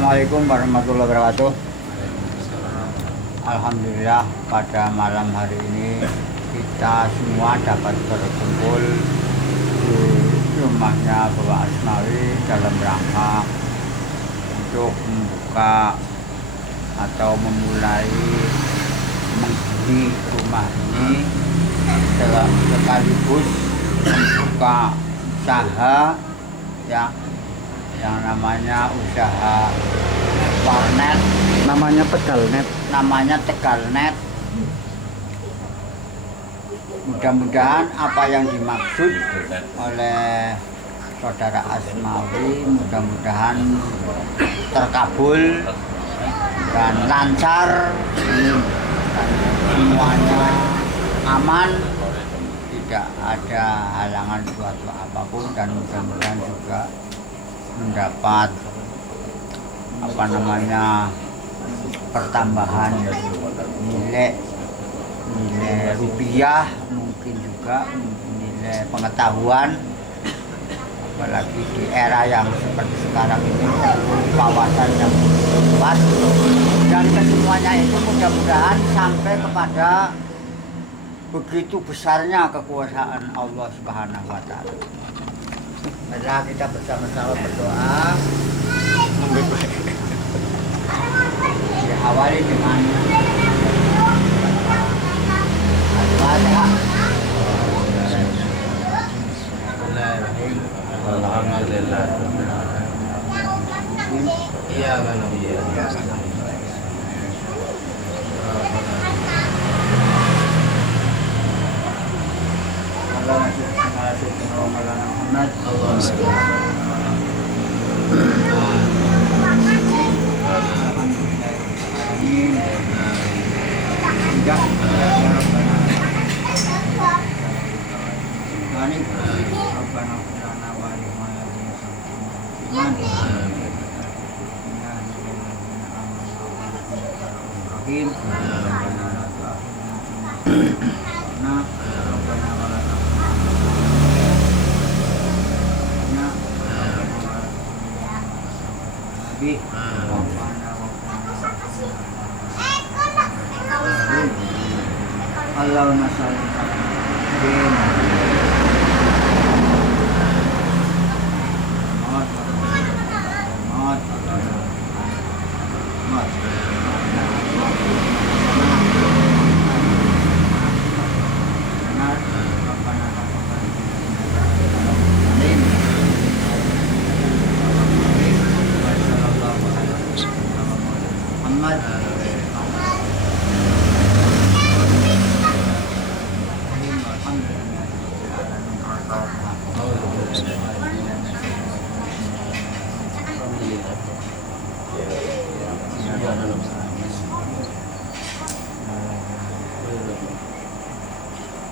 Assalamualaikum warahmatullahi wabarakatuh. Alhamdulillah pada malam hari ini kita semua dapat berkumpul di rumahnya Bapak Asmawi dalam rangka untuk membuka atau memulai menghuni rumah ini sekaligus membuka usaha yang namanya usaha warnet, namanya Tegalnet. Mudah-mudahan apa yang dimaksud oleh saudara Asmawi mudah-mudahan terkabul dan lancar dan semuanya aman, tidak ada halangan suatu apapun, dan mudah-mudahan juga mendapat pertambahan nilai rupiah, mungkin juga nilai pengetahuan, apalagi di era yang seperti sekarang ini perlu wawasan yang luas, dan kesemuanya itu mudah-mudahan sampai kepada begitu besarnya kekuasaan Allah Subhanahu wa Ta'ala. Mari kita bersama-sama berdoa. Diawali dengan Al-Fatihah. Alhamdulillah. Iya kan? Iya. Allahumma shalli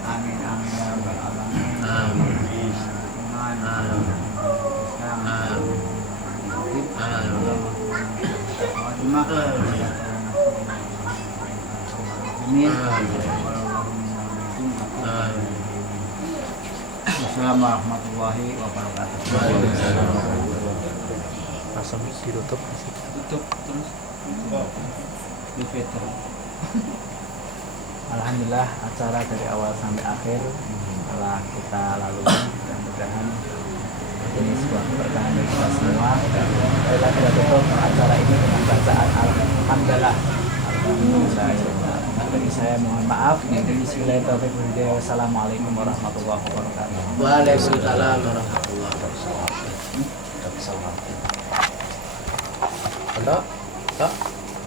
Amin amin ya rabbal alamin. Assalamualaikum warahmatullahi wabarakatuh. langsung ditutup. Tutup terus. Di Twitter. Alhamdulillah acara dari awal sampai akhir telah kita lalui, mudah-mudahan ini sebuah keberkahan bagi kita semua. Marilah kita tutup acara ini dengan bacaan Alhamdulillah. Bagi saya mohon maaf. Bismillahirrahmanirrahim. Wassalamualaikum warahmatullahi wabarakatuh. Waalaikumsalam warahmatullahi wabarakatuh. Halo?